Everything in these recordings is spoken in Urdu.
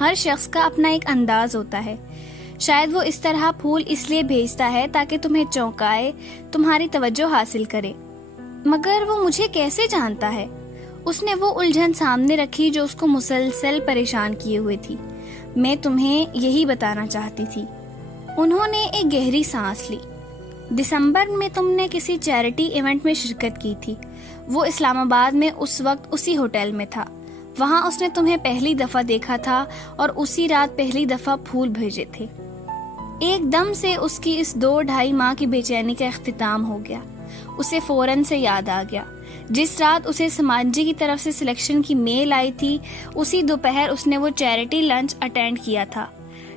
ہر شخص کا اپنا ایک انداز ہوتا ہے. شاید وہ اس طرح پھول اس لیے بھیجتا ہے تاکہ تمہیں چونکائے، تمہاری توجہ حاصل کرے. مگر وہ مجھے کیسے جانتا ہے؟ اس نے وہ الجھن سامنے رکھی جو اس کو مسلسل پریشان کیے ہوئے تھی. میں تمہیں یہی بتانا چاہتی تھی. انہوں نے ایک گہری سانس لی. دسمبر میں تم نے کسی چیریٹی ایونٹ میں شرکت کی تھی. وہ اسلام آباد میں اس وقت اسی ہوٹل میں تھا. وہاں اس نے تمہیں پہلی دفعہ دیکھا تھا اور اسی رات پہلی دفعہ پھول بھیجے تھے. ایک دم سے اس کی اس 2-2.5 ماہ کی بے چینی کا اختتام ہو گیا. اسے فوراً سے یاد آ گیا. جس رات اسے سماجی کی طرف سے سلیکشن کی میل آئی تھی، اسی دوپہر اس نے وہ چیریٹی لنچ اٹینڈ کیا تھا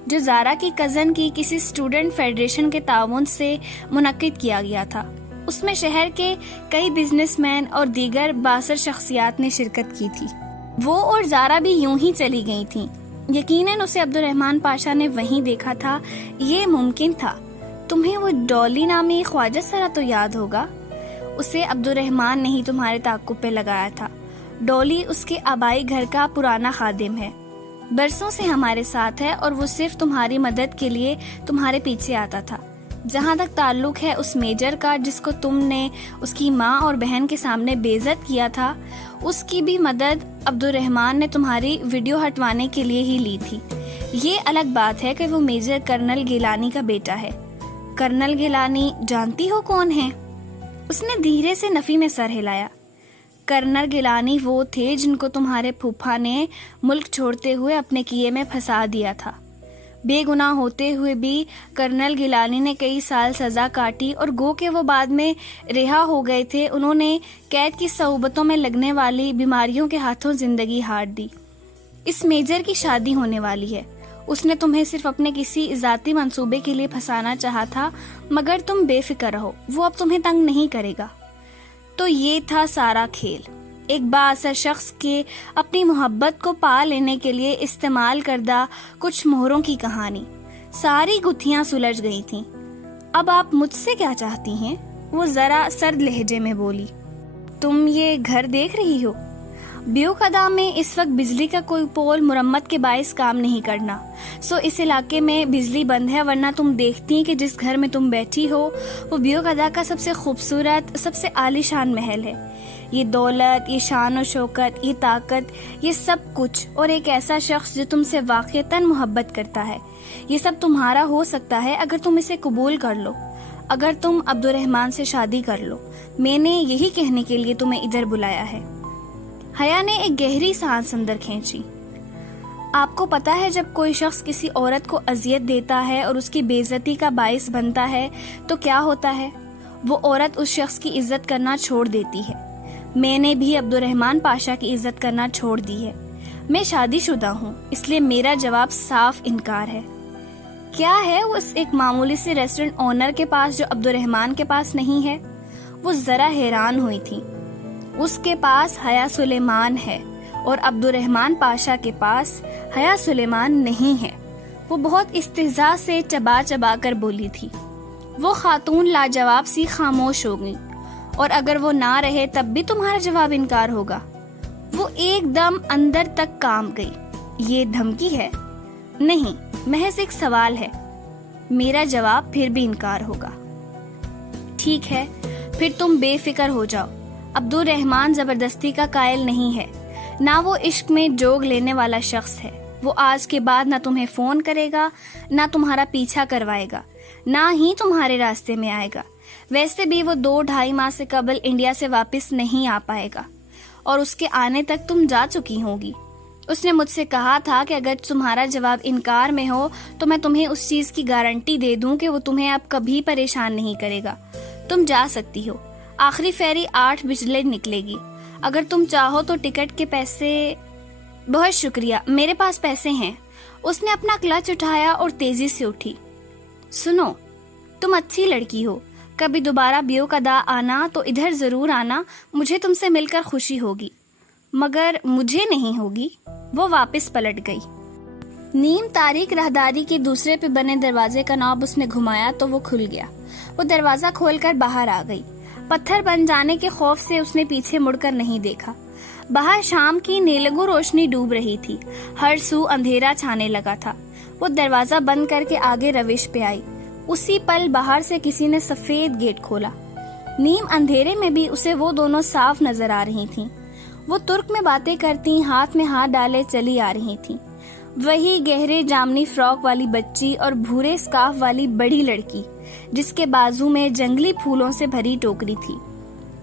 جو زارا کی کزن کی کسی اسٹوڈنٹ فیڈریشن کے تعاون سے منعقد کیا گیا تھا. اس میں شہر کے کئی بزنس مین اور دیگر بااثر شخصیات نے شرکت کی تھی. وہ اور زارا بھی یوں ہی چلی گئی تھیں. یقیناً اسے عبد الرحمن پاشا نے وہیں دیکھا تھا. یہ ممکن تھا. تمہیں وہ ڈولی نامی خواجہ سرا تو یاد ہوگا. اسے عبد الرحمن نے ہی تمہارے تعاقب پہ لگایا تھا. ڈولی اس کے آبائی گھر کا پرانا خادم ہے. برسوں سے ہمارے ساتھ ہے اور وہ صرف تمہاری مدد کے لیے تمہارے پیچھے آتا تھا. جہاں تک تعلق ہے اس میجر کا جس کو تم نے اس کی ماں اور بہن کے سامنے بے عزت کیا تھا، اس کی بھی مدد عبد الرحمن نے تمہاری ویڈیو ہٹوانے کے لیے ہی لی تھی. یہ الگ بات ہے کہ وہ میجر کرنل گیلانی کا بیٹا ہے. کرنل گیلانی جانتی ہو کون ہے؟ اس نے دھیرے سے نفی میں سر ہلایا. کرنل گیلانی وہ تھے جن کو تمہارے پھوپھا نے ملک چھوڑتے ہوئے اپنے کیے میں پھنسا دیا تھا. بے گناہ ہوتے ہوئے بھی کرنل گیلانی نے کئی سال سزا کاٹی اور گو کہ وہ بعد میں رہا ہو گئے تھے. انہوں نے قید کی صعوبتوں میں لگنے والی بیماریوں کے ہاتھوں زندگی ہار دی. اس میجر کی شادی ہونے والی ہے. اس نے تمہیں صرف اپنے کسی ذاتی منصوبے کے لیے پھنسانا چاہا تھا، مگر تم بے فکر رہو، وہ اب تمہیں تنگ نہیں کرے گا. تو یہ تھا سارا کھیل. ایک بااثر شخص کے اپنی محبت کو پا لینے کے لیے استعمال کردہ کچھ مہروں کی کہانی. ساری گتھیاں سلجھ گئی تھیں. اب آپ مجھ سے کیا چاہتی ہیں؟ وہ ذرا سرد لہجے میں بولی. تم یہ گھر دیکھ رہی ہو؟ بیوقدا میں اس وقت بجلی کا کوئی پول مرمت کے باعث کام نہیں کرنا، سو اس علاقے میں بجلی بند ہے. ورنہ تم دیکھتی کہ جس گھر میں تم بیٹھی ہو وہ بیوقدا کا سب سے خوبصورت، سب سے عالی شان محل ہے. یہ دولت، یہ شان و شوکت، یہ طاقت، یہ سب کچھ، اور ایک ایسا شخص جو تم سے واقعتاً محبت کرتا ہے، یہ سب تمہارا ہو سکتا ہے اگر تم اسے قبول کر لو، اگر تم عبد الرحمن سے شادی کر لو. میں نے یہی کہنے کے لیے تمہیں ادھر بلایا ہے. حیا نے ایک گہری سانس اندر کھینچی. آپ کو پتا ہے جب کوئی شخص کسی عورت کو اذیت دیتا ہے اور اس کی بے عزتی کا باعث بنتا ہے تو کیا ہوتا ہے؟ وہ عورت اس شخص کی عزت کرنا چھوڑ دیتی ہے. میں نے بھی عبد الرحمن پاشا کی عزت کرنا چھوڑ دی ہے. میں شادی شدہ ہوں، اس لیے میرا جواب صاف انکار ہے. کیا ہے اس ایک معمولی سے ریسٹورنٹ اونر کے پاس جو عبد الرحمن کے پاس نہیں ہے؟ وہ ذرا حیران ہوئی تھی. اس کے پاس حیا سلیمان ہے اور عبد الرحمن پاشا کے پاس حیا سلیمان نہیں ہے. وہ بہت استہزاء سے چبا چبا کر بولی تھی. وہ خاتون لاجواب سی خاموش ہو گئی. اور اگر وہ نہ رہے تب بھی تمہارا جواب انکار ہوگا؟ وہ ایک دم اندر تک کانپ گئی. یہ دھمکی ہے؟ نہیں، محض ایک سوال ہے. میرا جواب پھر بھی انکار ہوگا. ٹھیک ہے، پھر تم بے فکر ہو جاؤ. عبد الرحمن زبردستی کا قائل نہیں ہے، نہ وہ عشق میں جوگ لینے والا شخص ہے. وہ آج کے بعد نہ تمہیں فون کرے گا، نہ تمہارا پیچھا کروائے گا، نہ ہی تمہارے راستے میں آئے گا. ویسے بھی وہ 2-2.5 ماہ سے قبل انڈیا سے واپس نہیں آ پائے گا اور اس کے آنے تک تم جا چکی ہوگی. اس نے مجھ سے کہا تھا کہ اگر تمہارا جواب انکار میں ہو تو میں تمہیں اس چیز کی گارنٹی دے دوں کہ وہ تمہیں اب کبھی پریشان نہیں کرے گا. تم جا سکتی ہو. آخری فیری 8 بجے نکلے گی. اگر تم چاہو تو ٹکٹ کے پیسے... بہت شکریہ، میرے پاس پیسے ہیں. اس نے اپنا کلچ اٹھایا اور تیزی سے اٹھی. سنو، تم اچھی لڑکی ہو. کبھی دوبارہ بیوقدا آنا تو ادھر ضرور آنا. مجھے تم سے مل کر خوشی ہوگی، مگر مجھے نہیں ہوگی. وہ واپس پلٹ گئی. نیم تاریک راہداری کے دوسرے پہ بنے دروازے کا ناب اس نے گھمایا تو وہ کھل گیا. وہ دروازہ کھول کر باہر آ گئی. پتھر بن جانے کے خوف سے اس نے پیچھے مڑ کر نہیں دیکھا. باہر شام کی نیلگوں روشنی ڈوب رہی تھی، ہر سو اندھیرا چھانے لگا تھا۔ وہ دروازہ بند کر کے آگے روش پہ آئی۔ اسی پل باہر سے کسی نے سفید گیٹ کھولا۔ نیم اندھیرے میں بھی اسے وہ دونوں صاف نظر آ رہی تھیں۔ وہ ترک میں باتیں کرتی، ہاتھ میں ہاتھ ڈالے چلی آ رہی تھیں۔ وہی گہرے جامنی فراک والی بچی اور بھورے سکارف والی بڑی لڑکی جس کے بازو میں جنگلی پھولوں سے بھری ٹوکری تھی۔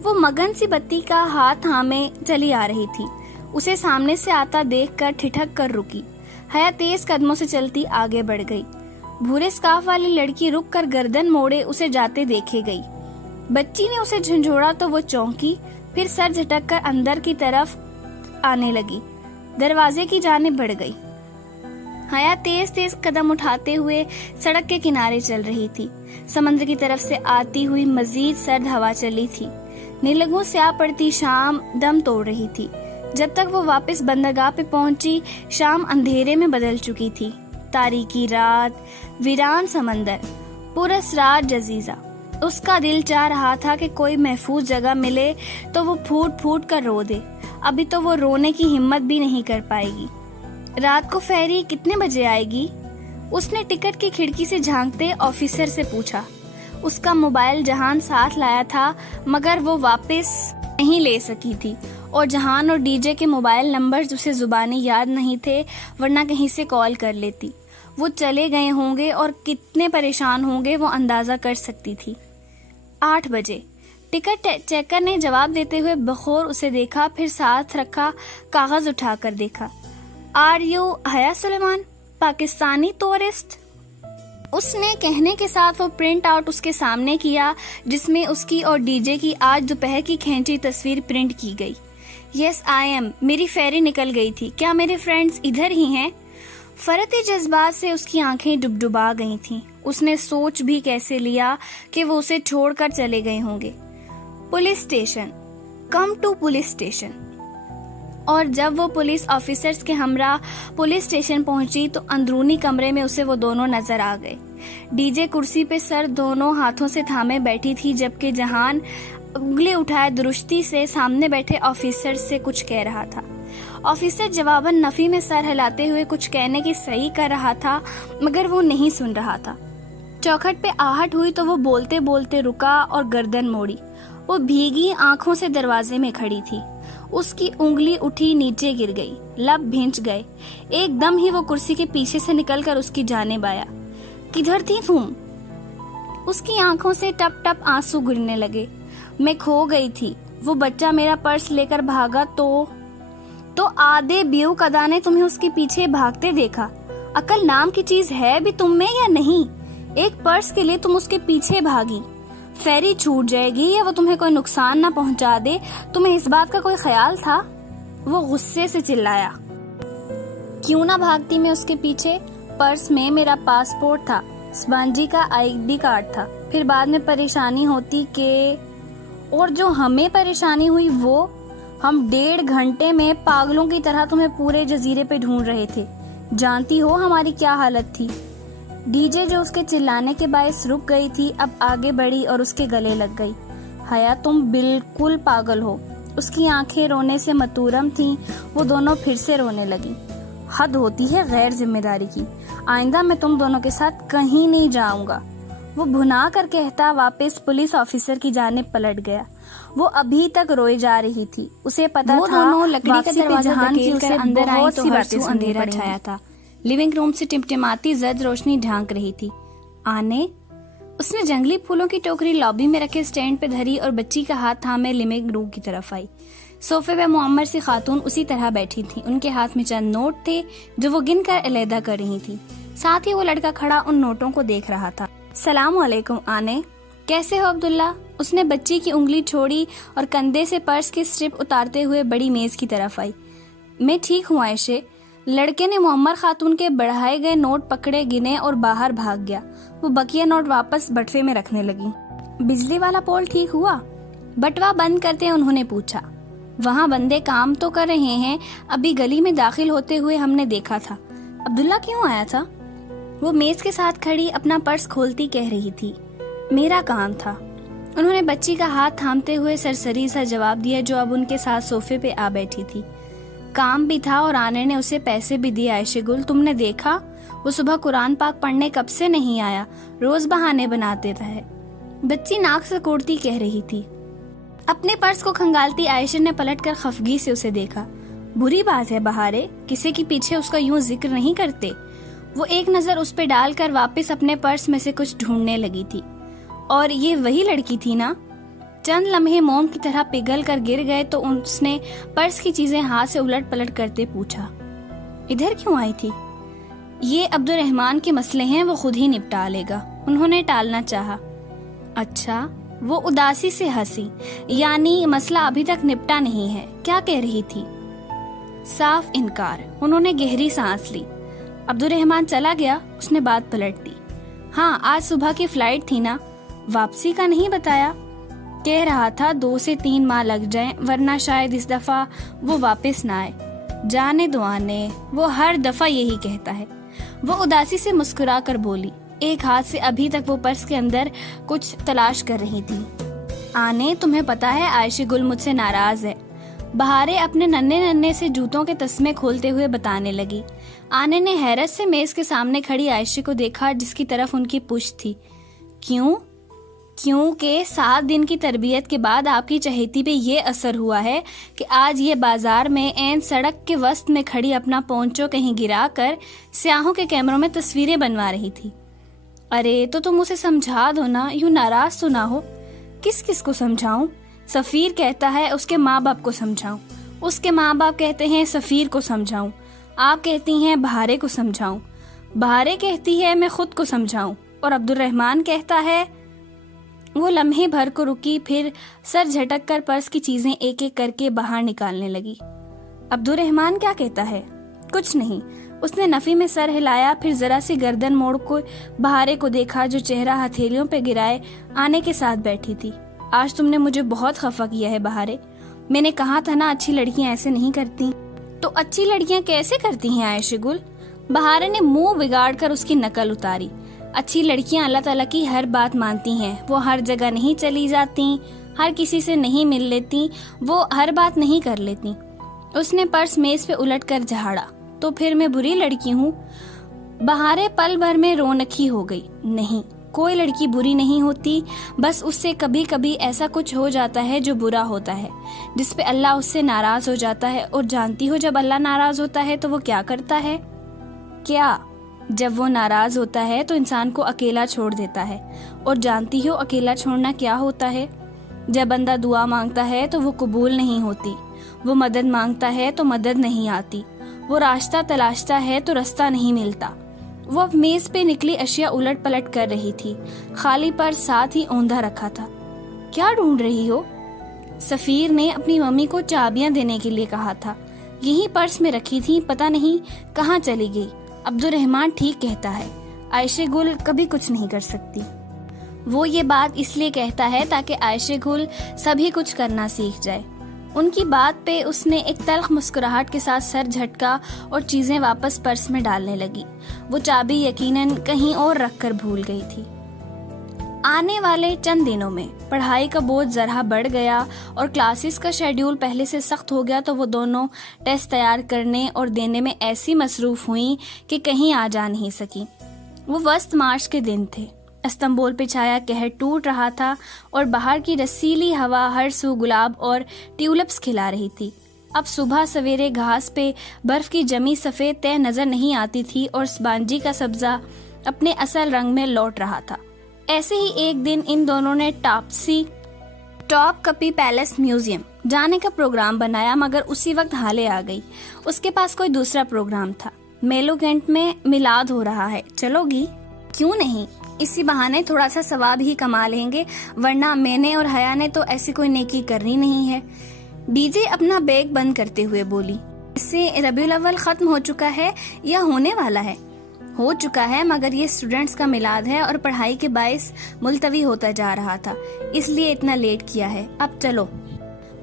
وہ مگن سی بتی کا ہاتھ تھامے چلی آ رہی تھی۔ اسے سامنے سے آتا دیکھ کر ٹھٹک کر رکی۔ حیا تیز قدموں سے چلتی آگے بڑھ گئی۔ بھورے سکارف والی لڑکی رک کر گردن موڑے اسے جاتے دیکھے گئی۔ بچی نے اسے جھنجھوڑا تو وہ چونکی، پھر سر جھٹک کر اندر کی طرف آنے لگی، دروازے کی جانب بڑھ گئی۔ حیا تیز تیز قدم اٹھاتے ہوئے سڑک کے کنارے چل رہی تھی۔ سمندر کی طرف سے آتی ہوئی مزید سرد ہوا چلی تھی۔ نیلگوں سے آ پڑتی شام دم توڑ رہی تھی۔ جب تک وہ واپس بندرگاہ پہ پہنچی، شام اندھیرے میں بدل چکی تھی۔ تاریکی رات، ویران سمندر، پراسرار جزیرہ۔ اس کا دل چاہ رہا تھا کہ کوئی محفوظ جگہ ملے تو وہ پھوٹ پھوٹ کر رو دے۔ ابھی تو وہ رونے کی ہمت بھی نہیں کر پائے گی۔ رات کو فیری کتنے بجے آئے گی؟ اس نے ٹکٹ کی کھڑکی سے جھانکتے آفیسر سے پوچھا۔ اس کا موبائل جہان ساتھ لایا تھا مگر وہ واپس نہیں لے سکی تھی، اور جہان اور ڈی جے کے موبائل نمبرز اسے زبانی یاد نہیں تھے، ورنہ کہیں سے کال کر لیتی۔ وہ چلے گئے ہوں گے اور کتنے پریشان ہوں گے وہ اندازہ کر سکتی تھی۔ 8 بجے ٹکٹ چیکر نے جواب دیتے ہوئے بخور اسے دیکھا، پھر ساتھ رکھا کاغذ اٹھا کر دیکھا۔ آر یو حیا سلیمان، پاکستانی ٹورسٹ؟ اس نے کہنے کے ساتھ وہ پرنٹ آؤٹ اس کے سامنے کیا جس میں اس کی اور ڈی جے کی آج دوپہر کی کھینچی تصویر پرنٹ کی گئی۔ یس آئی ایم، میری فیری نکل گئی تھی، کیا میرے فرینڈز ادھر ہی ہیں؟ فرتی جذبات سے اس کی آنکھیں ڈبڈبا گئی تھیں۔ اس نے سوچ بھی کیسے لیا کہ وہ اسے چھوڑ کر چلے گئے ہوں گے۔ Police station, come to police station. اور جب وہ پولیس آفیسرز کے ہمراہ پولیس اسٹیشن پہنچی تو اندرونی کمرے میں اسے وہ دونوں نظر آ گئے۔ ڈی جے کرسی پہ سر دونوں ہاتھوں سے تھامے بیٹھی تھی، جبکہ جہان انگلی اٹھائے درستی سے سامنے بیٹھے آفیسر سے کچھ کہہ رہا تھا۔ آفیسر جواباً نفی میں سر ہلاتے ہوئے کچھ کہنے کی صحیح کر رہا تھا مگر وہ نہیں سن رہا تھا۔ چوکھٹ پہ آہٹ ہوئی تو وہ بولتے بولتے رکا اور گردن موڑی۔ وہ بھیگی آنکھوں سے دروازے میں کھڑی تھی۔ اس کی انگلی اٹھی نیچے گر گئی، لب بھینچ گئے۔ ایک دم ہی وہ کرسی کے پیچھے سے نکل کر اس کی جانب آیا۔ کدھر تھی تم؟ اس کی آنکھوں سے ٹپ ٹپ آنسو گرنے لگے۔ میں کھو گئی تھی، وہ بچہ میرا پرس لے کر بھاگا تو آدھے بیوقدہ نے تمہیں اس کے پیچھے بھاگتے دیکھا۔ عقل نام کی چیز ہے بھی تم میں یا نہیں؟ ایک پرس کے لیے تم اس کے پیچھے بھاگی۔ فیری چھوٹ جائے گی یا وہ تمہیں کوئی نقصان نہ پہنچا دے، تمہیں اس بات کا کوئی خیال تھا؟ وہ غصے سے چلایا۔ کیوں نہ بھاگتی میں اس کے پیچھے؟ پرس میں میرا پاسپورٹ تھا، سبانجی کا ID کارڈ تھا، پھر بعد میں پریشانی ہوتی کہ… اور جو ہمیں پریشانی ہوئی وہ… ہم 1.5 گھنٹے میں پاگلوں کی طرح تمہیں پورے جزیرے پہ ڈھونڈ رہے تھے۔ جانتی ہو ہماری کیا حالت تھی؟ ڈی جے جو اس کے چلانے کے باعث رک گئی تھی اب آگے بڑھی اور اس کے گلے لگ گئی۔ حیا تم بالکل پاگل ہو۔ اس کی آنکھیں رونے سے متورم تھیں۔ وہ دونوں پھر سے رونے لگی۔ حد ہوتی ہے غیر ذمہ داری کی، آئندہ میں تم دونوں کے ساتھ کہیں نہیں جاؤں گا۔ وہ بھنا کر کہتا واپس پولیس آفیسر کی جانب پلٹ گیا۔ وہ ابھی تک روئے جا رہی تھی۔ اسے پتا تھا لکڑی کا دروازہ دھکیل کر اندر آئی تو ہر سو اندھیرا چھایا تھا۔ لیونگ روم سے ٹمٹماتی زرد روشنی ڈھانک رہی تھی۔ آنے؟ اس نے جنگلی پھولوں کی ٹوکری لابی میں رکھے سٹینڈ پہ دھری اور بچی کا ہاتھ تھامے لیونگ روم کی طرف آئی۔ صوفے پہ معمر سی خاتون اسی طرح بیٹھی تھی۔ ان کے ہاتھ میں چند نوٹ تھے جو وہ گن کر علیحدہ کر رہی تھی۔ ساتھ ہی وہ لڑکا کھڑا ان نوٹوں کو دیکھ رہا تھا۔ السلام علیکم آنے، کیسے ہو عبداللہ؟ اس نے بچی کی انگلی چھوڑی اور کندھے سے پرس کی سٹرپ اتارتے ہوئے بڑی میز کی طرف آئی۔ میں ٹھیک ہوں عائشہ۔ لڑکے نے معمر خاتون کے بڑھائے گئے نوٹ پکڑے، گنے اور باہر بھاگ گیا۔ وہ بقیہ نوٹ واپس بٹوے میں رکھنے لگی۔ بجلی والا پول ٹھیک ہوا؟ بٹوا بند کرتے انہوں نے پوچھا۔ وہاں بندے کام تو کر رہے ہیں، ابھی گلی میں داخل ہوتے ہوئے ہم نے دیکھا تھا۔ عبداللہ کیوں آیا تھا؟ وہ میز کے ساتھ کھڑی اپنا پرس کھولتی کہہ رہی تھی۔ میرا کام تھا۔ انہوں نے بچی کا ہاتھ تھامتے ہوئے سرسری سا جواب دیا جو اب ان کے ساتھ صوفے پہ آ بیٹھی تھی۔ کام بھی تھا اور آنے نے اسے پیسے بھی دیے۔ عائشہ گل، تم نے دیکھا وہ صبح قرآن پاک پڑھنے کب سے نہیں آیا، روز بہانے بناتے رہے۔ بچی ناک سے کوڑتی کہہ رہی تھی۔ اپنے پرس کو کھنگالتی عائشہ نے پلٹ کر خفگی سے اسے دیکھا۔ بری بات ہے بہارے، کسی کے پیچھے اس کا یوں ذکر نہیں کرتے۔ وہ ایک نظر اس پہ ڈال کر واپس اپنے پرس میں سے کچھ ڈھونڈنے لگی تھی۔ اور یہ وہی لڑکی تھی نا؟ چند لمحے موم کی طرح پگھل کر گر گئے تو اس نے پرس کی چیزیں ہاتھ سے الٹ پلٹ کرتے پوچھا، ادھر کیوں آئی تھی؟ یہ عبد الرحمن کے مسئلے ہیں، وہ خود ہی نپٹا لے گا، انہوں نے ٹالنا چاہا۔ اچھا؟ وہ اداسی سے ہنسی، یعنی مسئلہ ابھی تک نپٹا نہیں ہے، کیا کہہ رہی تھی؟ صاف انکار۔ انہوں نے گہری سانس لی۔ عبد الرحمن چلا گیا؟ اس نے بات پلٹ دی۔ ہاں، آج صبح کی فلائٹ تھی نا، واپسی کا نہیں بتایا؟ کہہ رہا تھا 2 سے 3 ماہ لگ جائیں ورنہ شاید اس دفعہ وہ واپس نہ آئے۔ جانے دو آنے، وہ ہر دفعہ یہی کہتا ہے۔ وہ اداسی سے مسکرا کر بولی، ایک ہاتھ سے ابھی تک وہ پرس کے اندر کچھ تلاش کر رہی تھی۔ آنے، تمہیں پتا ہے عائشہ گل مجھ سے ناراض ہے، بہارے اپنے ننھے ننھے سے جوتوں کے تسمے کھولتے ہوئے بتانے لگی۔ آنے نے حیرت سے میز کے سامنے کھڑی عائشہ کو دیکھا جس کی طرف ان کی پشت تھی۔ کیونکہ 7 دن کی تربیت کے بعد آپ کی چہیتی پہ یہ اثر ہوا ہے کہ آج یہ بازار میں عین سڑک کے وسط میں کھڑی اپنا پونچو کہیں گرا کر سیاہوں کے کیمروں میں تصویریں بنوا رہی تھی۔ ارے تو تم اسے سمجھا دو نا، یوں ناراض تو نہ ہو۔ کس کو سمجھاؤں؟ سفیر کہتا ہے اس کے ماں باپ کو سمجھاؤں، اس کے ماں باپ کہتے ہیں سفیر کو سمجھاؤں، آپ کہتی ہیں بہارے کو سمجھاؤں، بہارے کہتی ہے میں خود کو سمجھاؤں، اور عبد الرحمن کہتا ہے۔ وہ لمحے بھر کو رکی، پھر سر جھٹک کر پرس کی چیزیں ایک ایک کر کے باہر نکالنے لگی۔ عبد الرحمن کیا کہتا ہے؟ کچھ نہیں۔ اس نے نفی میں سر ہلایا، پھر ذرا سی گردن موڑ کو بہارے کو دیکھا جو چہرہ ہتھیلیوں پہ گرائے آنے کے ساتھ بیٹھی تھی۔ آج تم نے مجھے بہت خفا کیا ہے بہارے، میں نے کہا تھا نا اچھی لڑکیاں ایسے نہیں کرتی۔ تو اچھی لڑکیاں کیسے کرتی ہیں عائشہ گل؟ بہارے نے منہ بگاڑ کر اس کی نقل اتاری۔ اچھی لڑکیاں اللہ تعالیٰ کی ہر بات مانتی ہیں، وہ ہر جگہ نہیں چلی جاتی، ہر کسی سے نہیں مل لیتی، وہ ہر بات نہیں کر لیتی۔ اس نے پرس میز پہ الٹ کر جھاڑا۔ تو پھر میں بری لڑکی ہوں؟ بہارے پل بھر میں رونقی ہو گئی۔ نہیں، کوئی لڑکی بری نہیں ہوتی، بس اس سے کبھی کبھی ایسا کچھ ہو جاتا ہے جو برا ہوتا ہے، جس پہ اللہ اس سے ناراض ہو جاتا ہے۔ اور جانتی ہو جب اللہ ناراض ہوتا ہے تو وہ کیا کرتا ہے؟ کیا؟ جب وہ ناراض ہوتا ہے تو انسان کو اکیلا چھوڑ دیتا ہے۔ اور جانتی ہو اکیلا چھوڑنا کیا ہوتا ہے؟ جب بندہ دعا مانگتا ہے تو وہ قبول نہیں ہوتی، وہ مدد مانگتا ہے تو مدد نہیں آتی، وہ راستہ تلاشتا ہے تو راستہ نہیں ملتا۔ وہ اب میز پہ نکلی اشیاء الٹ پلٹ کر رہی تھی، خالی پر ساتھ ہی اوندھا رکھا تھا۔ کیا ڈھونڈ رہی ہو؟ سفیر نے اپنی ممی کو چابیاں دینے کے لیے کہا تھا، یہی پرس میں رکھی تھی، پتہ نہیں کہاں چلی گئی۔ عبد الرحمن ٹھیک کہتا ہے، عائشہ گل کبھی کچھ نہیں کر سکتی۔ وہ یہ بات اس لیے کہتا ہے تاکہ عائشہ گل سبھی کچھ کرنا سیکھ جائے۔ ان کی بات پہ اس نے ایک تلخ مسکراہٹ کے ساتھ سر جھٹکا اور چیزیں واپس پرس میں ڈالنے لگی۔ وہ چابی یقیناً کہیں اور رکھ کر بھول گئی تھی۔ آنے والے چند دنوں میں پڑھائی کا بوجھ ذرا بڑھ گیا اور کلاسز کا شیڈیول پہلے سے سخت ہو گیا، تو وہ دونوں ٹیسٹ تیار کرنے اور دینے میں ایسی مصروف ہوئیں کہ کہیں آ جا نہیں سکی۔ وہ وسط مارچ کے دن تھے، استنبول پہ چھایا قہر ٹوٹ رہا تھا اور باہر کی رسیلی ہوا ہر سو گلاب اور ٹیولپس کھلا رہی تھی۔ اب صبح سویرے گھاس پہ برف کی جمی سفید تہ نظر نہیں آتی تھی اور سپانجی کا سبزہ اپنے اصل رنگ میں لوٹ رہا تھا۔ ایسے ہی ایک دن ان دونوں نے ٹاپ کپی پیلس میوزیم جانے کا پروگرام بنایا، مگر اسی وقت حالے آ گئی۔ اس کے پاس کوئی دوسرا پروگرام تھا۔ میلو گینٹ میں میلاد ہو رہا ہے، چلو گی؟ کیوں نہیں، اسی بہانے تھوڑا سا ثواب ہی کما لیں گے، ورنہ میں نے اور حیا نے تو ایسی کوئی نیکی کرنی نہیں ہے۔ ڈی جے اپنا بیگ بند کرتے ہوئے بولی، اس سے ربیع الاول ختم ہو چکا ہے یا ہونے والا ہے؟ ہو چکا ہے، مگر یہ اسٹوڈنٹس کا میلاد ہے اور پڑھائی کے باعث ملتوی ہوتا جا رہا تھا، اس لیے اتنا لیٹ کیا ہے۔ اب چلو۔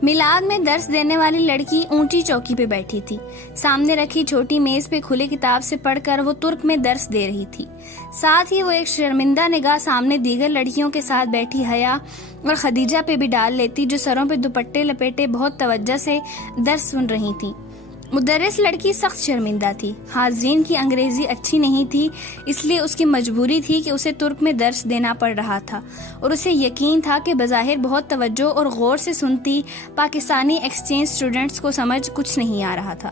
میلاد میں درس دینے والی لڑکی اونچی چوکی پہ بیٹھی تھی. سامنے رکھی چھوٹی میز پہ کھلی کتاب سے پڑھ کر وہ ترک میں درس دے رہی تھی. ساتھ ہی وہ ایک شرمندہ نگاہ سامنے دیگر لڑکیوں کے ساتھ بیٹھی حیا اور خدیجہ پہ بھی ڈال لیتی، جو سروں پہ دوپٹے لپیٹے بہت توجہ سے درس سن رہی تھی. مدرس لڑکی سخت شرمندہ تھی. حاضرین کی انگریزی اچھی نہیں تھی، اس لیے اس کی مجبوری تھی کہ اسے ترک میں درس دینا پڑ رہا تھا، اور اسے یقین تھا کہ بظاہر بہت توجہ اور غور سے سنتی پاکستانی ایکسچینج اسٹوڈنٹس کو سمجھ کچھ نہیں آ رہا تھا.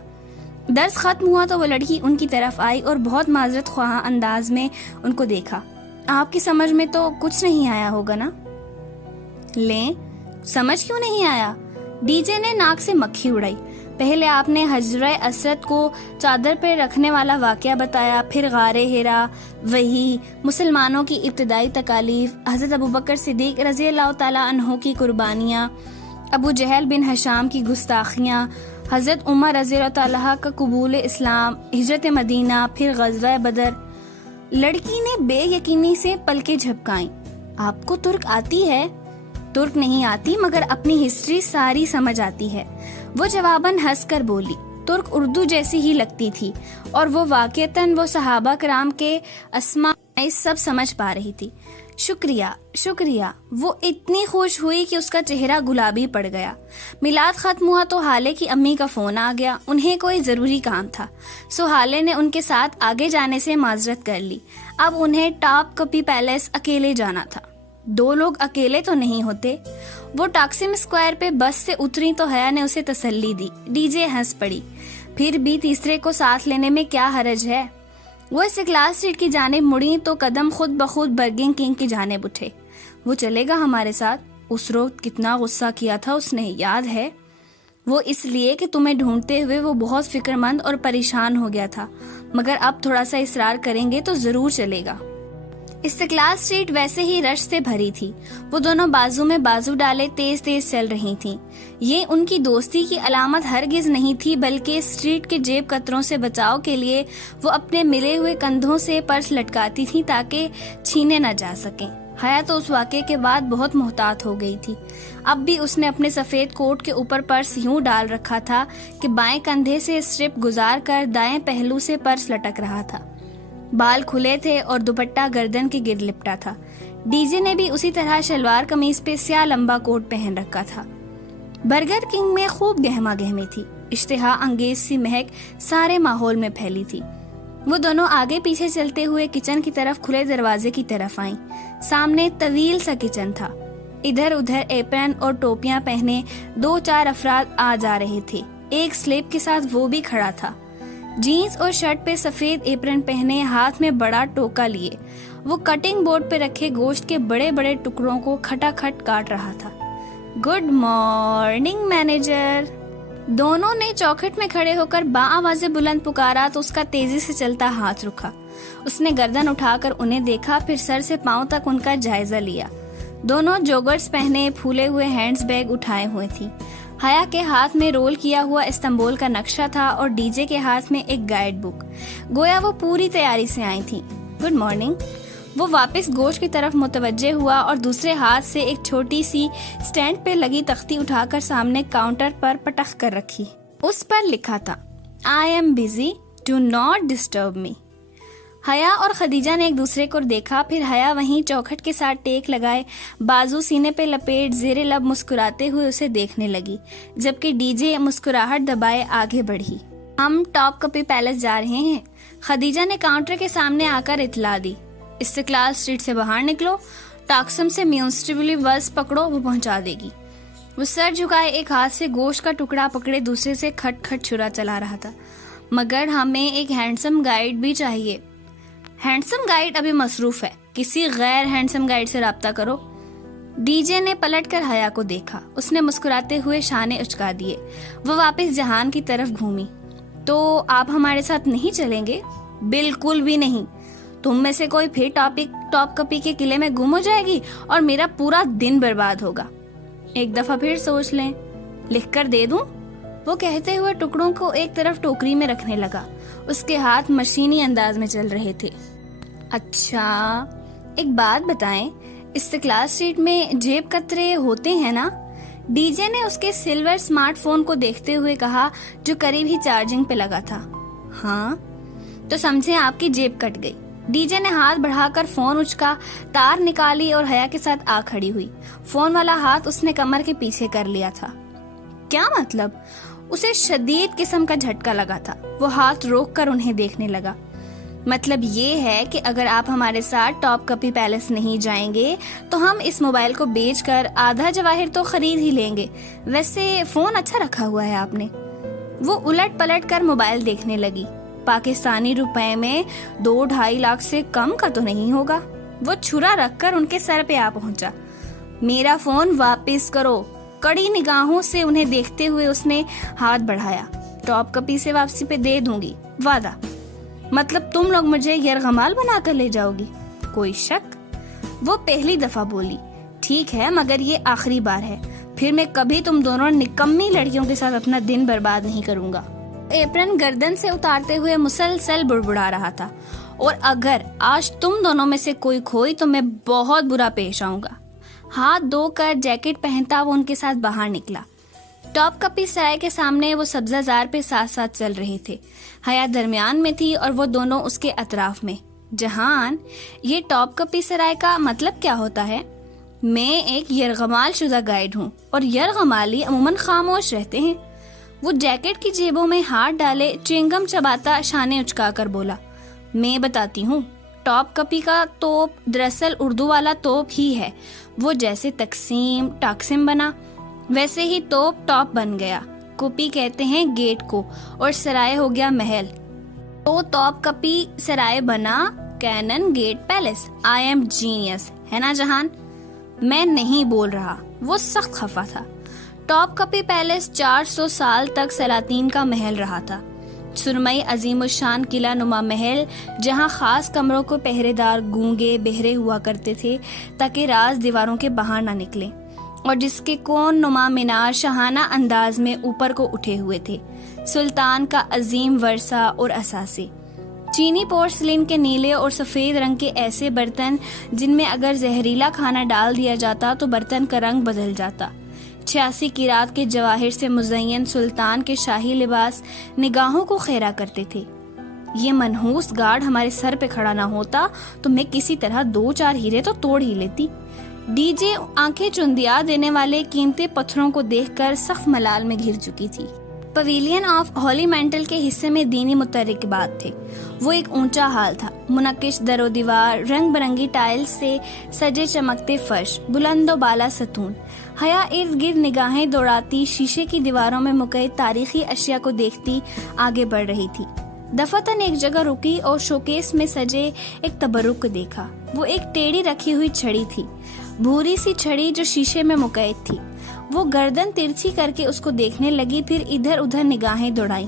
درس ختم ہوا تو وہ لڑکی ان کی طرف آئی اور بہت معذرت خواہ انداز میں ان کو دیکھا. آپ کی سمجھ میں تو کچھ نہیں آیا ہوگا نا؟ لیں، سمجھ کیوں نہیں آیا؟ ڈی جے نے ناک سے مکھی اڑائی. پہلے آپ نے حجرہ اسد کو چادر پہ رکھنے والا واقعہ بتایا، پھر غار ہرا، وحی، مسلمانوں کی ابتدائی تکالیف، حضرت ابوبکر صدیق رضی اللہ تعالیٰ عنہ کی قربانیاں، ابو جہل بن ہشام کی گستاخیاں، حضرت عمر رضی اللہ تعالیٰ کا قبول اسلام، ہجرت مدینہ، پھر غزوہ بدر. لڑکی نے بے یقینی سے پلکیں جھپکائیں. آپ کو ترک آتی ہے؟ ترک نہیں آتی، مگر اپنی ہسٹری ساری سمجھ آتی ہے. وہ جواباً ہنس کر بولی. ترک اردو جیسی ہی لگتی تھی، اور وہ واقعتاً وہ صحابہ کرام کے اسماء سب سمجھ پا رہی تھی. شکریہ شکریہ. وہ اتنی خوش ہوئی کہ اس کا چہرہ گلابی پڑ گیا. میلاد ختم ہوا تو حالے کی امی کا فون آ گیا. انہیں کوئی ضروری کام تھا، سو حالے نے ان کے ساتھ آگے جانے سے معذرت کر لی. اب انہیں ٹاپ کپی پیلیس اکیلے جانا تھا. 2 لوگ اکیلے تو نہیں ہوتے. وہ ٹاکسم اسکوائر پہ بس سے اتری تو حیا نے اسے تسلی دی. ڈی جے ہنس پڑی. پھر بھی تیسرے کو ساتھ لینے میں کیا حرج ہے؟ وہ استقلال اسٹریٹ کی جانب مڑی تو قدم خود بخود برگر کنگ کی جانب اٹھے. وہ چلے گا ہمارے ساتھ؟ اس وقت کتنا غصہ کیا تھا اس نے، یاد ہے؟ وہ اس لیے کہ تمہیں ڈھونڈتے ہوئے وہ بہت فکر مند اور پریشان ہو گیا تھا، مگر اب تھوڑا سا اصرار کریں گے تو ضرور چلے گا. استقلال اسٹریٹ ویسے ہی رش سے بھری تھی. وہ دونوں بازو میں بازو ڈالے تیز تیز چل رہی تھیں. یہ ان کی دوستی کی علامت ہرگز نہیں تھی، بلکہ اسٹریٹ کے جیب کتروں سے بچاؤ کے لیے وہ اپنے ملے ہوئے کندھوں سے پرس لٹکاتی تھیں تاکہ چھینے نہ جا سکیں. حیا تو اس واقعے کے بعد بہت محتاط ہو گئی تھی. اب بھی اس نے اپنے سفید کوٹ کے اوپر پرس یوں ڈال رکھا تھا کہ بائیں کندھے سے اسٹرپ گزار کر دائیں پہلو سے پرس لٹک رہا تھا. بال کھلے تھے اور دوپٹہ گردن کے گرد لپٹا تھا. ڈی جے نے بھی اسی طرح شلوار قمیض پہ سیاہ لمبا کوٹ پہن رکھا تھا. برگر کنگ میں خوب گہما گہمی تھی. اشتہا انگیز سی مہک سارے ماحول میں پھیلی تھی. وہ دونوں آگے پیچھے چلتے ہوئے کچن کی طرف کھلے دروازے کی طرف آئیں. سامنے طویل سا کچن تھا. ادھر ادھر ایپرن اور ٹوپیاں پہنے 2-4 افراد آ جا رہے تھے. ایک سلیب کے ساتھ وہ بھی کھڑا تھا. جینز اور شرٹ پہ سفید ایپرن پہنے، ہاتھ میں بڑا ٹوکا لیے، وہ کٹنگ بورڈ پہ رکھے گوشت کے بڑے بڑے ٹکڑوں کو کھٹا کھٹ کاٹ رہا تھا. Good morning manager. دونوں نے چوکھٹ میں کھڑے ہو کر باآواز بلند پکارا تو اس کا تیزی سے چلتا ہاتھ رکا. اس نے گردن اٹھا کر انہیں دیکھا، پھر سر سے پاؤں تک ان کا جائزہ لیا. دونوں جوگرز پہنے، پھولے ہوئے ہینڈز بیگ اٹھائے ہوئے تھی. حیا کے ہاتھ میں رول کیا ہوا استنبول کا نقشہ تھا اور ڈی جے کے ہاتھ میں ایک گائیڈ بک. گویا وہ پوری تیاری سے آئی تھی. Good morning. وہ واپس گوشت کی طرف متوجہ ہوا اور دوسرے ہاتھ سے ایک چھوٹی سی سٹینڈ پہ لگی تختی اٹھا کر سامنے کاؤنٹر پر پٹخ کر رکھی. اس پر لکھا تھا I am busy, do not disturb me. حیا اور خدیجہ نے ایک دوسرے کو دیکھا. پھر حیا وہیں چوکھٹ کے ساتھ ٹیک لگائے بازو سینے پہ لپیٹ زیر لب مسکراتے ہوئے اسے دیکھنے لگی، جبکہ ڈی جے مسکراہٹ دبائے آگے بڑھی. ہم ٹاپ کپی پیلس جا رہے ہیں. خدیجہ نے کاؤنٹر کے سامنے آ کر اطلاع دی. استقلال اسٹریٹ سے باہر نکلو، ٹاکسم سے میونسٹریبلی بس پکڑو، وہ پہنچا دے گی. وہ سر جھکائے ایک ہاتھ سے گوشت کا ٹکڑا پکڑے دوسرے سے کھٹ کھٹ چھرا چلا رہا تھا. مگر ہمیں ایک ہینڈسم گائیڈ بھی چاہیے. ہینڈسم گائیڈ ابھی مصروف ہے، کسی غیر ہینڈسم گائیڈ سے رابطہ کرو. ڈی جے نے پلٹ کر حیا کو دیکھا. اس نے مسکراتے ہوئے شانے اچکا دیے. وہ واپس جہان کی طرف گھومی. تو آپ ہمارے ساتھ نہیں چلیں گے؟ بالکل بھی نہیں. تم میں سے کوئی پھر ٹاپ کپی کے قلعے میں گم ہو جائے گی اور میرا پورا دن برباد ہوگا. ایک دفعہ پھر سوچ لیں. لکھ کر دے دوں؟ وہ کہتے ہوئے ٹکڑوں کو ایک طرف ٹوکری میں رکھنے لگا. اس کے ہاتھ مشینی انداز میں چل رہے تھے. اچھا ایک بات بتائیں، استقلال اسٹریٹ میں جیب کترے ہوتے ہیں نا؟ ڈی جے نے اس کے سلور سمارٹ فون کو دیکھتے ہوئے کہا جو قریب ہی چارجنگ پہ لگا تھا. ہاں تو سمجھے آپ کی جیب کٹ گئی. ڈی جے نے ہاتھ بڑھا کر فون اچکا, تار نکالی اور حیا کے ساتھ آ کھڑی ہوئی. فون والا ہاتھ اس نے کمر کے پیچھے کر لیا تھا. کیا مطلب؟ اسے شدید قسم کا جھٹکا لگا تھا. وہ ہاتھ روک کر انہیں دیکھنے لگا. مطلب یہ ہے کہ اگر آپ ہمارے ساتھ ٹاپ کپی پیلس نہیں جائیں گے تو ہم اس موبائل کو بیچ کر آدھا جواہر تو خرید ہی لیں گے. ویسے فون اچھا رکھا ہوا ہے آپ نے. وہ الٹ پلٹ کر موبائل دیکھنے لگی. پاکستانی روپے میں 2-2.5 لاکھ سے کم کا تو نہیں ہوگا. وہ چھرا رکھ کر ان کے سر پہ آ پہنچا. میرا فون واپس کرو. کڑی نگاہوں سے انہیں دیکھتے ہوئے اس نے ہاتھ بڑھایا. ٹاپ کپی سے واپسی پہ دے دوں گی, وعدہ. مطلب تم لوگ مجھے یرغمال بنا کر لے جاؤ گی؟ کوئی شک؟ وہ پہلی دفعہ بولی. ٹھیک ہے, مگر یہ آخری بار ہے. پھر میں کبھی تم دونوں نکمی لڑکیوں کے ساتھ اپنا دن برباد نہیں کروں گا. ایپرن گردن سے اتارتے ہوئے مسلسل بڑبڑا رہا تھا. اور اگر آج تم دونوں میں سے کوئی کھوئی تو میں بہت برا پیش آؤں گا. ہاتھ دھو کر جیکٹ پہنتا وہ ان کے ساتھ باہر نکلا. ٹاپ کپی سرائے کے سامنے وہ سبزہ زار پہ ساتھ ساتھ چل رہے تھے. حیا درمیان میں تھی اور وہ دونوں اس کے اطراف میں. جہان, یہ ٹاپ کپی سرائے کا مطلب کیا ہوتا ہے؟ میں ایک یرغمال شدہ گائیڈ ہوں اور یرغمالی عموماً خاموش رہتے ہیں. وہ جیکٹ کی جیبوں میں ہاتھ ڈالے چنگم چباتا شانے اچکا کر بولا. میں بتاتی ہوں, ٹاپ کپی کا توپ دراصل اردو والا توپ ہی ہے. وہ جیسے تقسیم ٹاکسم بنا ویسے ہی توپ ٹاپ بن گیا. کپی کہتے ہیں گیٹ کو اور سرائے ہو گیا محل. تو ٹاپ کپی سرائے بنا cannon gate palace. I am genius, ہے نا جہان؟ میں نہیں بول رہا. وہ سخت خفا تھا. ٹاپ کپی پیلس 400 سال تک سلاطین کا محل رہا تھا. سرمئی عظیم الشان قلعہ نما محل جہاں خاص کمروں کو پہرے دار گونگے بہرے ہوا کرتے تھے تاکہ راز دیواروں کے باہر نہ نکلیں, اور جس کے کون نما مینار شاہانہ انداز میں اوپر کو اٹھے ہوئے تھے. سلطان کا عظیم ورثہ اور اثاثے, چینی پورسلین کے نیلے اور سفید رنگ کے ایسے برتن جن میں اگر زہریلا کھانا ڈال دیا جاتا تو برتن کا رنگ بدل جاتا. 86 قیرات کے جواہر سے مزین سلطان کے شاہی لباس نگاہوں کو خیرہ کرتے تھے. یہ منحوس گارڈ ہمارے سر پہ کھڑا نہ ہوتا تو میں کسی طرح 2-4 ہیرے تو توڑ ہی لیتی. ڈی جے آنکھیں چندیا دینے والے قیمتی پتھروں کو دیکھ کر سخت ملال میں گھر چکی تھی. پویلین آف ہولی مینٹل کے حصے میں دینی مترکبات تھے. وہ ایک اونچا ہال تھا, منقش در و دیوار, رنگ برنگی ٹائل سے سجے چمکتے فرش, بلند و بالا ستون. حیا ارد گرد نگاہیں دوڑاتی شیشے کی دیواروں میں مقید تاریخی اشیاء کو دیکھتی آگے بڑھ رہی تھی. دفعتاً ایک جگہ رکی اور شوکیس میں سجے ایک تبرک کو دیکھا. وہ ایک ٹیڑھی رکھی ہوئی چھڑی تھی, بھوری سی چھڑی جو شیشے میں مقید تھی. وہ گردن ترچھی کر کے اس کو دیکھنے لگی, پھر ادھر ادھر نگاہیں دوڑائیں.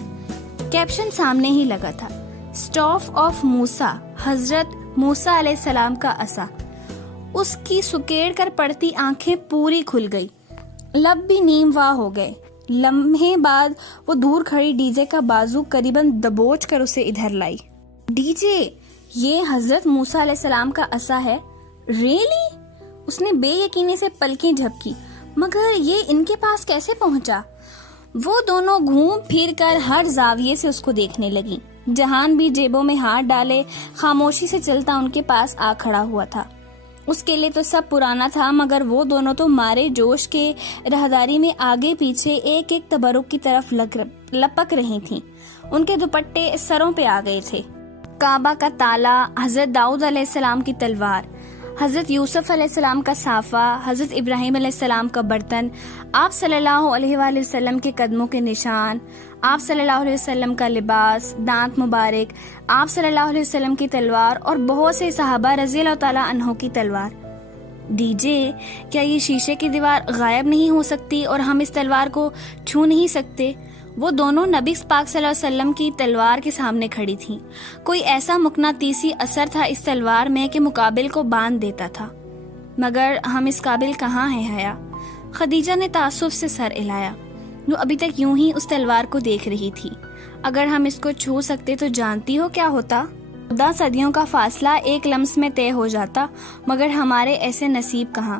کیپشن سامنے ہی لگا تھا, اسٹاف آف موسیٰ, حضرت موسیٰ علیہ السلام کا عصا. اس کی سکیڑ کر پڑتی آنکھیں پوری کھل گئی, لب بھی نیم واہ ہو گئے. لمحے بعد وہ دور کھڑی ڈی جے کا بازو قریباً دبوچ کر اسے ادھر لائی. ڈی جے, یہ حضرت موسیٰ علیہ السلام کا عصا ہے؟ ریلی؟ اس نے بے یقینی سے پلکیں جھپکی. مگر یہ ان کے پاس کیسے پہنچا؟ وہ دونوں گھوم پھر کر ہر زاویے سے اس کو دیکھنے لگیں. جہان بھی جیبوں میں ہاتھ ڈالے خاموشی سے چلتا ان کے پاس آ کھڑا ہوا تھا. اس کے لیے تو سب پرانا تھا, مگر وہ دونوں تو مارے جوش کے راہداری میں آگے پیچھے ایک ایک تبرک کی طرف لپک رہی تھیں. ان کے دوپٹے سروں پہ آ گئے تھے. کعبہ کا تالا, حضرت داؤد علیہ السلام کی تلوار, حضرت یوسف علیہ السلام کا صافہ, حضرت ابراہیم علیہ السلام کا برتن, آپ صلی اللہ علیہ وآلہ وسلم کے قدموں کے نشان, آپ صلی اللہ علیہ وسلم کا لباس, دانت مبارک, آپ صلی اللہ علیہ وسلم کی تلوار اور بہت سے صحابہ رضی اللہ تعالیٰ عنہ کی تلوار. ڈی جے, کیا یہ شیشے کی دیوار غائب نہیں ہو سکتی اور ہم اس تلوار کو چھو نہیں سکتے؟ وہ دونوں نبی پاک صلی اللہ علیہ وسلم کی تلوار کے سامنے کھڑی تھیں. کوئی ایسا مقناطیسی اثر تھا اس تلوار میں کہ مقابل کو باندھ دیتا تھا. مگر ہم اس قابل کہاں ہیں حیا؟ خدیجہ نے تعصب سے سر ہلایا. وہ ابھی تک یوں ہی اس تلوار کو دیکھ رہی تھی. اگر ہم اس کو چھو سکتے تو جانتی ہو کیا ہوتا؟ 14 صدیوں کا فاصلہ ایک لمس میں طے ہو جاتا, مگر ہمارے ایسے نصیب کہاں.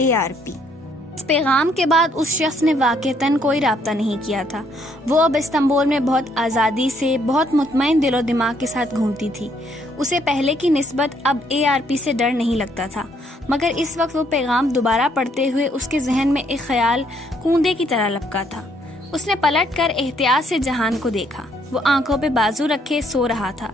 ARP। اس پیغام کے بعد اس شخص نے واقعتاً کوئی رابطہ نہیں کیا تھا۔ وہ اب استنبول میں بہت آزادی سے، بہت مطمئن دل و دماغ کے ساتھ گھومتی تھی۔ اسے پہلے کی نسبت اب ARP سے ڈر نہیں لگتا تھا، مگر اس وقت وہ پیغام دوبارہ پڑھتے ہوئے اس کے ذہن میں ایک خیال کوندے کی طرح لپکا تھا۔ اس نے پلٹ کر احتیاط سے جہان کو دیکھا۔ وہ آنکھوں پہ بازو رکھے سو رہا تھا۔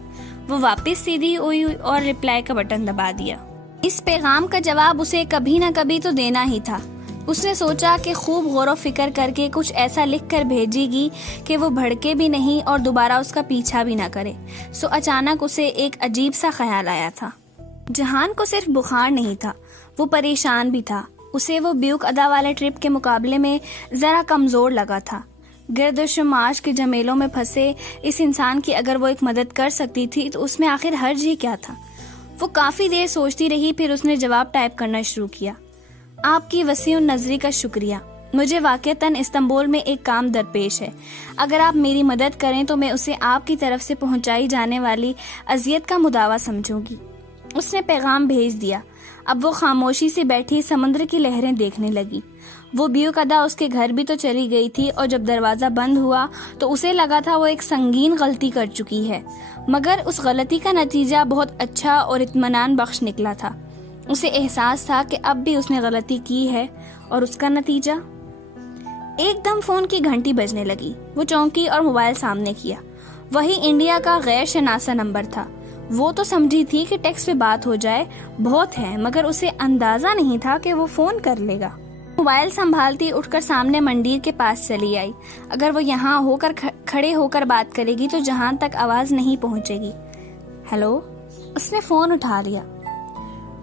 وہ واپس سیدھی ہوئی اور ریپلائی کا بٹن دبا دیا۔ اس پیغام کا جواب اسے کبھی نہ کبھی تو دینا ہی تھا۔ اس نے سوچا کہ خوب غور و فکر کر کے کچھ ایسا لکھ کر بھیجے گی کہ وہ بھڑکے بھی نہیں اور دوبارہ اس کا پیچھا بھی نہ کرے۔ سو اچانک اسے ایک عجیب سا خیال آیا تھا۔ جہان کو صرف بخار نہیں تھا، وہ پریشان بھی تھا۔ اسے وہ بیوک ادا والے ٹرپ کے مقابلے میں ذرا کمزور لگا تھا۔ گرد و شماش کے جمیلوں میں پھنسے اس انسان کی اگر وہ ایک مدد کر سکتی تھی تو اس میں آخر حرج ہی کیا تھا؟ وہ کافی دیر سوچتی رہی، پھر اس نے جواب ٹائپ کرنا شروع کیا۔ آپ کی وسیع النظری کا شکریہ۔ مجھے واقعتاً استنبول میں ایک کام درپیش ہے۔ اگر آپ میری مدد کریں تو میں اسے آپ کی طرف سے پہنچائی جانے والی اذیت کا مداوع سمجھوں گی۔ اس نے پیغام بھیج دیا۔ اب وہ خاموشی سے بیٹھی سمندر کی لہریں دیکھنے لگی۔ وہ بیوک ادا اس کے گھر بھی تو چلی گئی تھی اور جب دروازہ بند ہوا تو اسے لگا تھا وہ ایک سنگین غلطی کر چکی ہے، مگر اس غلطی کا نتیجہ بہت اچھا اور اطمینان بخش نکلا تھا۔ اسے احساس تھا کہ اب بھی اس نے غلطی کی ہے اور اس کا نتیجہ۔ ایک دم فون کی گھنٹی بجنے لگی۔ وہ چونکی اور موبائل سامنے کیا۔ وہی انڈیا کا غیر شناسا نمبر تھا۔ وہ تو سمجھی تھی کہ ٹیکسٹ پہ بات ہو جائے بہت ہے، مگر اسے اندازہ نہیں تھا کہ وہ فون کر لے گا۔ موبائل سنبھالتی اٹھ کر سامنے مندر کے پاس چلی آئی۔ اگر وہ یہاں ہو کر کھڑے ہو کر بات کرے گی تو جہان تک آواز نہیں پہنچے گی۔ ہیلو، اس نے فون اٹھا لیا۔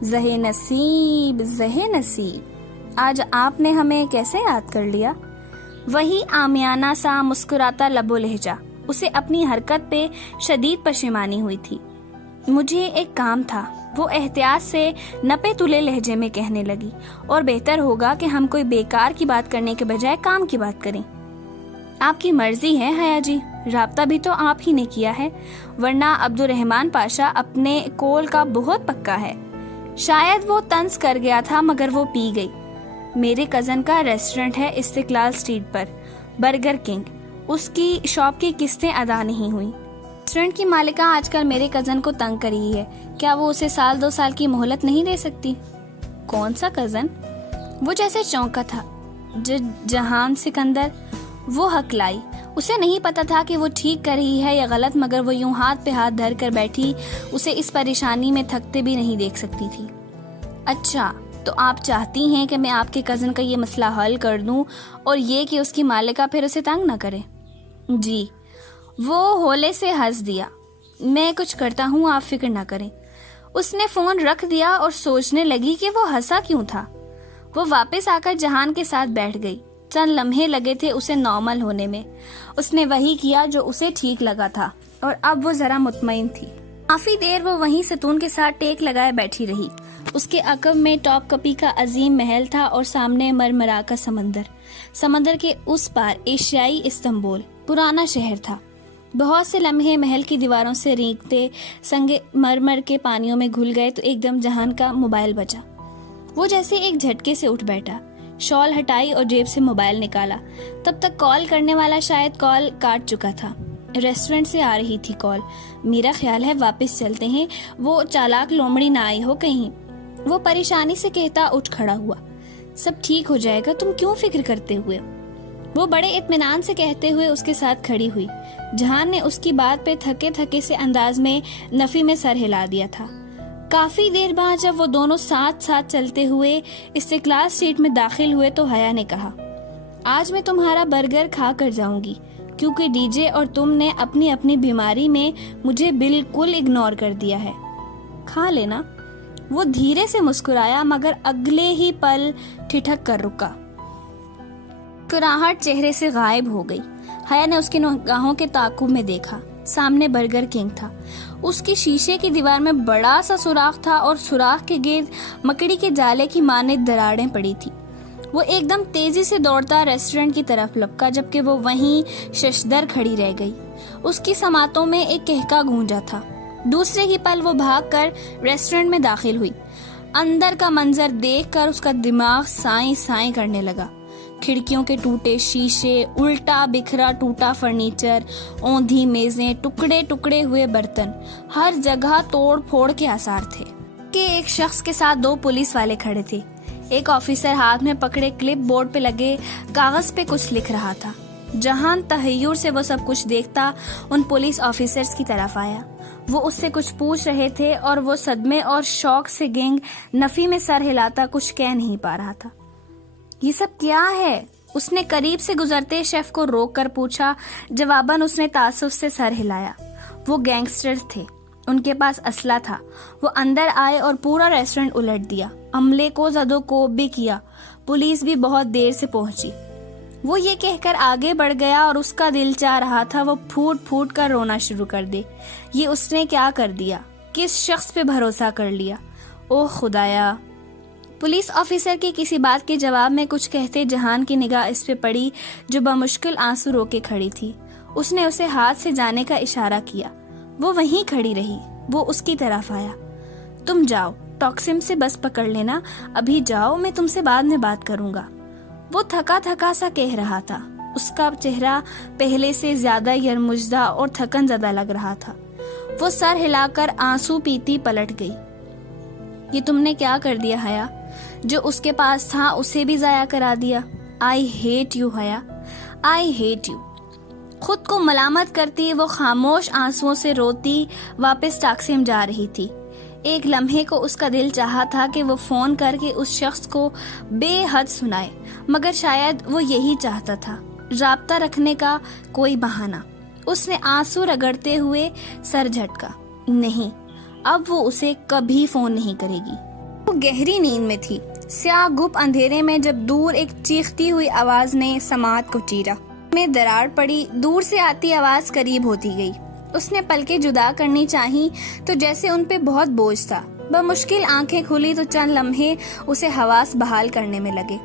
زہ نصیب، زہ نصیب، آج آپ نے ہمیں کیسے یاد کر لیا؟ وہی عامیانہ سا مسکراتا لب و لہجہ۔ اسے اپنی حرکت پہ شدید پشیمانی ہوئی تھی۔ مجھے ایک کام تھا، وہ احتیاط سے نپے تلے لہجے میں کہنے لگی، اور بہتر ہوگا کہ ہم کوئی بیکار کی بات کرنے کے بجائے کام کی بات کریں۔ آپ کی مرضی ہے حیا جی، رابطہ بھی تو آپ ہی نے کیا ہے، ورنہ عبدالرحمن پاشا اپنے کول کا بہت پکا ہے۔ شاید وہ طنز کر گیا تھا مگر وہ پی گئی۔ میرے کزن کا ریسٹورنٹ ہے استقلال اسٹریٹ پر، برگر کنگ۔ اس کی شاپ کی قسطیں ادا نہیں ہوئی۔ ریسٹورنٹ کی مالکہ آج کل میرے کزن کو تنگ کر رہی ہے، کیا وہ اسے 1-2 سال کی مہلت نہیں دے سکتی؟ کون سا کزن؟ وہ جیسے چونکا تھا جہان سکندر۔ وہ ہکلائی۔ اسے نہیں پتا تھا کہ وہ ٹھیک کر رہی ہے یا غلط، مگر وہ یوں ہاتھ پہ ہاتھ دھر کر بیٹھی اسے اس پریشانی میں تھکتے بھی نہیں دیکھ سکتی تھی۔ اچھا، تو آپ چاہتی ہیں کہ میں آپ کے کزن کا یہ مسئلہ حل کر دوں اور یہ کہ اس کی مالکہ پھر اسے تنگ نہ کرے؟ جی۔ وہ ہولے سے ہنس دیا۔ میں کچھ کرتا ہوں، آپ فکر نہ کریں۔ اس نے فون رکھ دیا اور سوچنے لگی کہ وہ ہنسا کیوں تھا۔ وہ واپس آ کر جہان کے ساتھ بیٹھ گئی۔ چند لمحے لگے تھے اسے نارمل ہونے میں۔ اس نے وہی کیا جو اسے ٹھیک لگا تھا اور اب وہ ذرا مطمئن تھی۔ کافی دیر وہ وہیں ستون کے ساتھ ٹیک لگائے بیٹھی رہی۔ اس کے عقب میں ٹاپ کپی کا عظیم محل تھا اور سامنے مرمرا کا سمندر۔ سمندر کے اس پار ایشیائی استنبول، پرانا شہر تھا۔ بہت سے لمحے محل کی دیواروں سے رینگتے سنگ مرمر کے پانیوں میں گھل گئے تو ایک دم جہان کا موبائل بجا۔ وہ جیسے ایک جھٹکے سے اٹھ بیٹھا، شال ہٹائی اور جیب سے موبائل نکالا۔ تب تک کال کرنے والا شاید کال کاٹ چکا تھا۔ ریسٹورنٹ سے آ رہی تھی کال۔ میرا خیال ہے واپس چلتے ہیں، وہ چالاک لومڑی نہ آئی ہو کہیں۔ وہ پریشانی سے کہتا اٹھ کھڑا ہوا۔ سب ٹھیک ہو جائے گا، تم کیوں فکر کرتے ہوئے؟ وہ بڑے اطمینان سے کہتے ہوئے اس کے ساتھ کھڑی ہوئی۔ جہان نے اس کی بات پہ تھکے تھکے سے انداز میں نفی میں سر ہلا دیا تھا۔ کافی دیر بعد جب وہ دونوں ساتھ ساتھ چلتے ہوئے استقلال اسٹریٹ میں داخل ہوئے تو حیا نے کہا، آج میں تمہارا برگر کھا کر جاؤں گی، کیونکہ ڈی جے اور تم نے اپنی اپنی بیماری میں مجھے بالکل اگنور کر دیا ہے۔ کھا لینا۔ وہ دھیرے سے مسکرایا مگر اگلے ہی پل ٹھٹک کر رکا۔ مسکراہٹ چہرے سے غائب ہو گئی۔ حیا نے اس کی نگاہوں کے تعاقب میں دیکھا۔ سامنے برگر کنگ تھا۔ اس کی شیشے کی دیوار میں بڑا سا سوراخ تھا اور سوراخ کے گرد مکڑی کے جالے کی مانند دراڑیں پڑی تھی۔ وہ ایک دم تیزی سے دوڑتا ریسٹورنٹ کی طرف لپکا، جبکہ وہ وہیں ششدر کھڑی رہ گئی۔ اس کی سماعتوں میں ایک کہکا گونجا تھا۔ دوسرے ہی پل وہ بھاگ کر ریسٹورنٹ میں داخل ہوئی۔ اندر کا منظر دیکھ کر اس کا دماغ سائیں سائیں کرنے لگا۔ کھڑکیوں کے ٹوٹے شیشے، الٹا بکھرا ٹوٹا فرنیچر، اوندھی میزیں، ٹکڑے ٹکڑے ہوئے برتن، ہر جگہ توڑ پھوڑ کے آثار تھے۔ کہ ایک شخص کے ساتھ 2 پولیس والے کھڑے تھے۔ ایک آفیسر ہاتھ میں پکڑے کلپ بورڈ پہ لگے کاغذ پہ کچھ لکھ رہا تھا۔ جہان تحیر سے وہ سب کچھ دیکھتا ان پولیس آفیسرز کی طرف آیا۔ وہ اس سے کچھ پوچھ رہے تھے اور وہ صدمے اور شوق سے گنگ نفی میں سر ہلاتا کچھ کہہ نہیں پا رہا تھا۔ یہ سب کیا ہے؟ اس نے قریب سے گزرتے شیف کو روک کر پوچھا۔ جواباً اس نے تعصب سے سر ہلایا۔ وہ گینگسٹر تھے، ان کے پاس اسلحہ تھا۔ وہ اندر آئے اور پورا ریسٹورنٹ الٹ دیا، عملے کو زد و کوب بھی کیا۔ پولیس بھی بہت دیر سے پہنچی۔ وہ یہ کہہ کر آگے بڑھ گیا اور اس کا دل چاہ رہا تھا وہ پھوٹ پھوٹ کر رونا شروع کر دے۔ یہ اس نے کیا کر دیا؟ کس شخص پہ بھروسہ کر لیا؟ اوہ خدایا! پولیس آفیسر کی کسی بات کے جواب میں کچھ کہتے جہان کی نگاہ اس پہ پڑی جو بمشکل آنسو روکے کھڑی تھی۔ اس نے اسے ہاتھ سے جانے کا اشارہ کیا۔ وہ وہیں کھڑی رہی۔ وہ اس کی طرف آیا۔ تم جاؤ، ٹاکسم سے بس پکڑ لینا، ابھی جاؤ، میں تم سے بعد میں بات کروں گا۔ وہ تھکا تھکا سا کہہ رہا تھا۔ اس کا چہرہ پہلے سے زیادہ یرمجدہ اور تھکن زدہ لگ رہا تھا۔ وہ سر ہلا کر آنسو پیتی پلٹ گئی۔ یہ تم نے کیا کر دیا حیا؟ جو اس کے پاس تھا اسے بھی ضائع کرا دیا۔ آئی ہیٹ یو حیا، آئی ہیٹ یو۔ خود کو ملامت کرتی وہ خاموش آنسوؤں سے روتی واپس ٹاکسم جا رہی تھی۔ ایک لمحے کو اس کا دل چاہا تھا کہ وہ فون کر کے اس شخص کو بے حد سنائے، مگر شاید وہ یہی چاہتا تھا، رابطہ رکھنے کا کوئی بہانہ۔ اس نے آنسو رگڑتے ہوئے سر جھٹکا۔ نہیں، اب وہ اسے کبھی فون نہیں کرے گی۔ وہ گہری نیند میں تھی۔ سیاہ گپ اندھیرے میں جب دور ایک چیختی ہوئی آواز نے سماعت کو چیرا، میں دراڑ پڑی، دور سے آتی آواز قریب ہوتی گئی۔ اس نے پلکیں جدا کرنی چاہی تو جیسے ان پہ بہت بوجھ تھا۔ بمشکل آنکھیں کھلی تو چند لمحے اسے حواس بحال کرنے میں لگے۔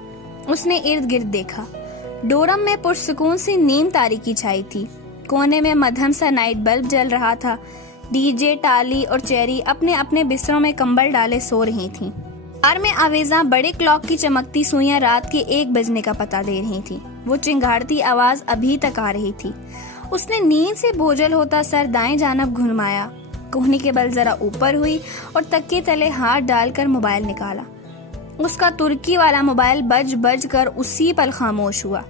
اس نے ارد گرد دیکھا۔ ڈورم میں پرسکون سی نیم تاریکی چھائی تھی۔ کونے میں مدھم سا نائٹ بلب جل رہا تھا۔ ڈی جے، ٹالی اور چیری اپنے اپنے بستروں میں کمبل ڈالے سو رہی تھیں۔ بار میں آویزاں بڑے کلاک کی چمکتی سوئیاں رات کے 1 بجنے کا پتہ دے رہی تھیں۔ وہ چنگھاڑتی آواز ابھی تک آ رہی تھی۔ اس نے نیند سے بوجھل ہوتا سر دائیں جانب گھمایا، کوہنی کے بل ذرا اوپر ہوئی اور تکیے تلے ہاتھ ڈال کر موبائل نکالا۔ اس کا ترکی والا موبائل بج بج کر اسی پل خاموش ہوا۔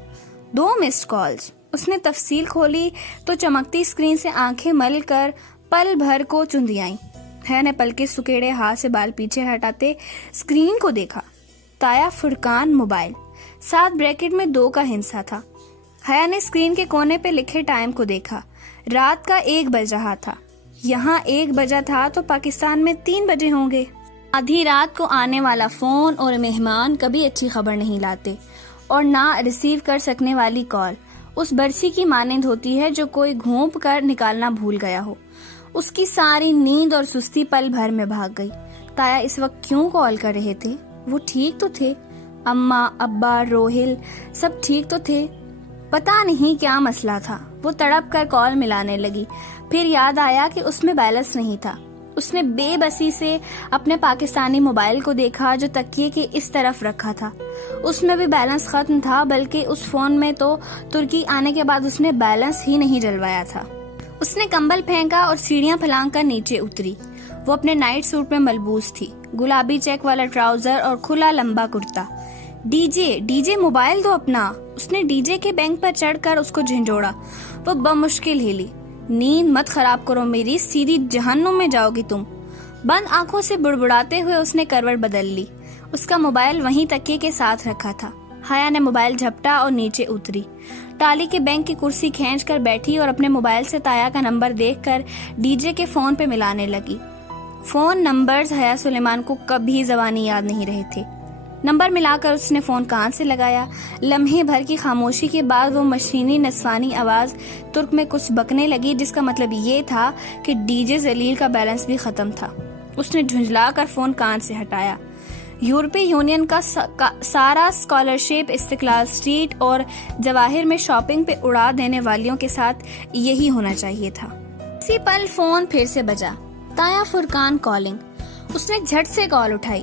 2 مسڈ کالز۔ اس نے تفصیل کھولی تو چمکتی اسکرین سے آنکھیں مل کر پل بھر کو چندیائیں۔ حیا نے پل کے سکیڑے ہاتھ سے بال پیچھے ہٹاتے اسکرین کو دیکھا۔ تایا فرقان موبائل، 7 بریکٹ میں 2 کا ہندسہ تھا۔ حیا نے اسکرین کے کونے پہ لکھے ٹائم کو دیکھا۔ رات کا 1 بج رہا تھا۔ یہاں 1 بجا تھا تو پاکستان میں 3 بجے ہوں گے۔ آدھی رات کو آنے والا فون اور مہمان کبھی اچھی خبر نہیں لاتے، اور نہ ریسیو کر سکنے والی کال اس برسی کی مانند ہوتی ہے جو کوئی گھونپ کر نکالنا بھول گیا ہو۔ اس کی ساری نیند اور سستی پل بھر میں بھاگ گئی۔ تایا اس وقت کیوں کال کر رہے تھے؟ وہ ٹھیک تو تھے، اماں، ابا، روہل سب ٹھیک تو تھے۔ پتا نہیں کیا مسئلہ تھا۔ وہ تڑپ کر کال ملانے لگی، پھر یاد آیا کہ اس میں بیلنس نہیں تھا۔ اس نے بے بسی سے اپنے پاکستانی موبائل کو دیکھا جو تکیے کے اس طرف رکھا تھا۔ اس میں بھی بیلنس ختم تھا، بلکہ اس فون میں تو ترکی آنے کے بعد اس نے بیلنس ہی نہیں ڈلوایا تھا۔ اس نے کمبل پھینکا اور سیڑھیاں پھلانگ کر نیچے اتری۔ وہ اپنے نائٹ سوٹ میں ملبوس تھی، گلابی چیک والا ٹراؤزر اور کھلا لمبا کرتا۔ ڈی جے موبائل دو اپنا۔ اس نے ڈی جے کے بینک پر چڑھ کر اس کو جھنجھوڑا۔ وہ بمشکل ہلی۔ نیند مت خراب کرو میری، سیدھی جہنم میں جاؤ گی تم۔ بند آنکھوں سے بڑبڑاتے ہوئے اس نے کروٹ بدل لی۔ اس کا موبائل وہیں تکیے کے ساتھ رکھا تھا۔ حیا نے موبائل جھپٹا اور نیچے اتری۔ ٹالی کے بینک کی کرسی کھینچ کر بیٹھی اور اپنے موبائل سے تایا کا نمبر دیکھ کر ڈی جے کے فون پہ ملانے لگی۔ فون نمبرز حیا سلیمان کو کبھی زبانی یاد نہیں رہے تھے۔ نمبر ملا کر اس نے فون کان سے لگایا۔ لمحے بھر کی خاموشی کے بعد وہ مشینی نسوانی آواز ترک میں کچھ بکنے لگی، جس کا مطلب یہ تھا کہ ڈی جے ذلیل کا بیلنس بھی ختم تھا۔ اس نے جھنجلا کر فون کان سے ہٹایا۔ یورپی یونین کا سارا اسکالرشپ استقلال اسٹریٹ اور جواہر میں شاپنگ پہ اڑا دینے والیوں کے ساتھ یہی ہونا چاہیے تھا۔ اسی پل فون پھر سے بجا۔ تایا فرقان کالنگ۔ اس نے جھٹ سے کال اٹھائی۔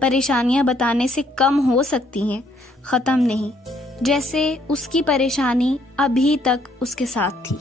پریشانیاں بتانے سے کم ہو سکتی ہیں، ختم نہیں، جیسے اس کی پریشانی ابھی تک اس کے ساتھ تھی۔